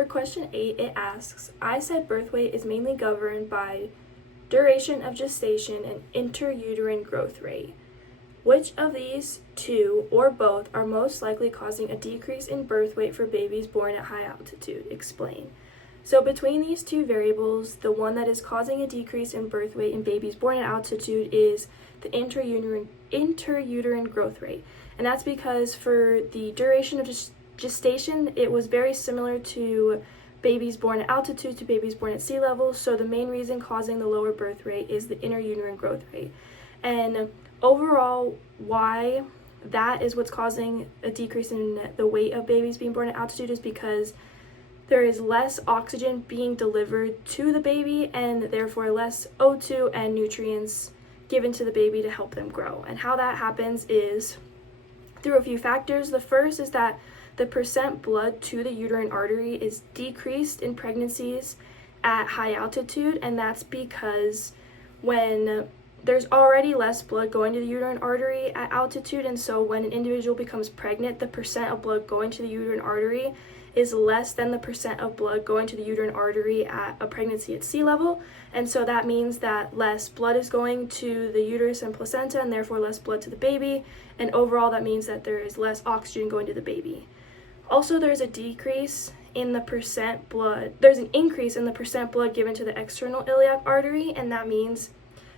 for question 8, it asks, I said birth weight is mainly governed by duration of gestation and intrauterine growth rate. Which of these two or both are most likely causing a decrease in birth weight for babies born at high altitude? Explain. So between these two variables, the one that is causing a decrease in birth weight in babies born at altitude is the intrauterine growth rate. And that's because for the duration of gestation, it was very similar to babies born at altitude to babies born at sea level. So the main reason causing the lower birth rate is the intrauterine growth rate. And overall, why that is what's causing a decrease in the weight of babies being born at altitude is because there is less oxygen being delivered to the baby and therefore less O2 and nutrients given to the baby to help them grow. And how that happens is through a few factors. The first is that the percent blood to the uterine artery is decreased in pregnancies at high altitude, and that's because when there's already less blood going to the uterine artery at altitude, and so when an individual becomes pregnant, the percent of blood going to the uterine artery is less than the percent of blood going to the uterine artery at a pregnancy at sea level, and so that means that less blood is going to the uterus and placenta, and therefore less blood to the baby, and overall that means that there is less oxygen going to the baby. Also, there's an increase in the percent blood given to the external iliac artery, and that means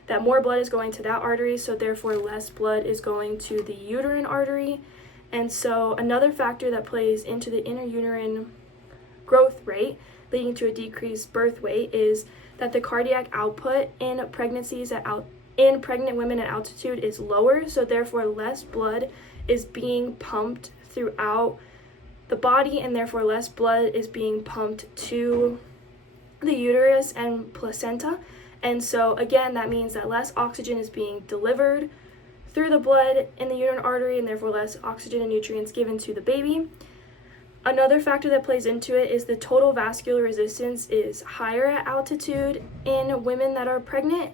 that more blood is going to that artery, so therefore less blood is going to the uterine artery. And so another factor that plays into the intrauterine growth rate, leading to a decreased birth weight, is that the cardiac output in in pregnant women at altitude is lower, so therefore less blood is being pumped throughout the body, and therefore less blood is being pumped to the uterus and placenta. And so again, that means that less oxygen is being delivered through the blood in the uterine artery, and therefore less oxygen and nutrients given to the baby. Another factor that plays into it is the total vascular resistance is higher at altitude in women that are pregnant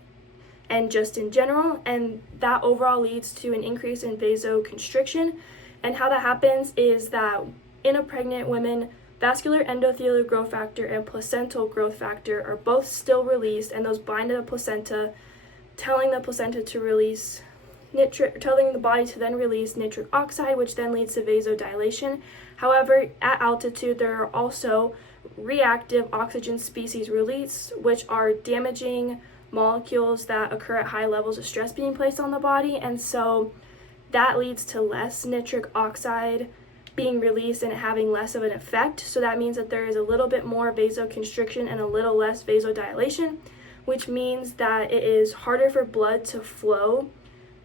and just in general, and that overall leads to an increase in vasoconstriction. And how that happens is that in a pregnant woman, vascular endothelial growth factor and placental growth factor are both still released, and those bind to the placenta, telling the placenta to release telling the body to then release nitric oxide, which then leads to vasodilation. However, at altitude, there are also reactive oxygen species released, which are damaging molecules that occur at high levels of stress being placed on the body, and so that leads to less nitric oxide being released and having less of an effect. So that means that there is a little bit more vasoconstriction and a little less vasodilation, which means that it is harder for blood to flow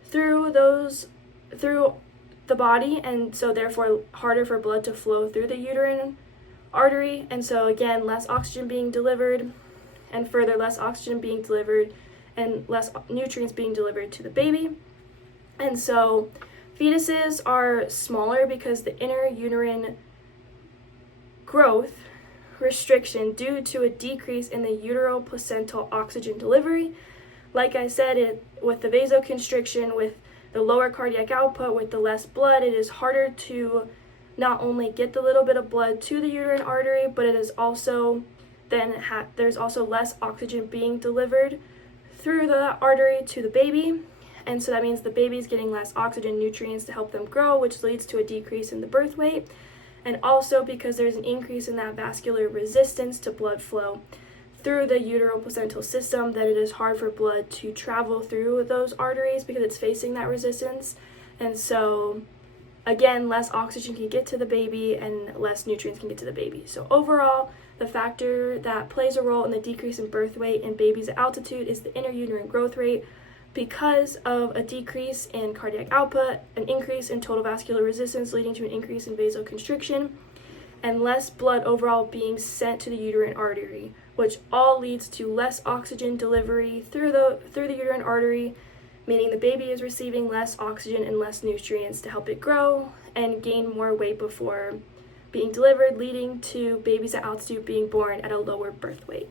through the body, and so therefore harder for blood to flow through the uterine artery, and so again less oxygen being delivered, and further less oxygen being delivered and less nutrients being delivered to the baby. And so fetuses are smaller because the intrauterine growth restriction due to a decrease in the uteroplacental oxygen delivery. Like I said, with the vasoconstriction, with the lower cardiac output, with the less blood, it is harder to not only get the little bit of blood to the uterine artery, but it is also there's also less oxygen being delivered through the artery to the baby. And so that means the baby is getting less oxygen nutrients to help them grow, which leads to a decrease in the birth weight. And also because there's an increase in that vascular resistance to blood flow through the uteroplacental system, that it is hard for blood to travel through those arteries because it's facing that resistance. And so again, less oxygen can get to the baby and less nutrients can get to the baby. So overall, the factor that plays a role in the decrease in birth weight in babies at altitude is the intrauterine growth rate, because of a decrease in cardiac output, an increase in total vascular resistance leading to an increase in vasoconstriction, and less blood overall being sent to the uterine artery, which all leads to less oxygen delivery through the uterine artery, meaning the baby is receiving less oxygen and less nutrients to help it grow and gain more weight before being delivered, leading to babies at altitude being born at a lower birth weight.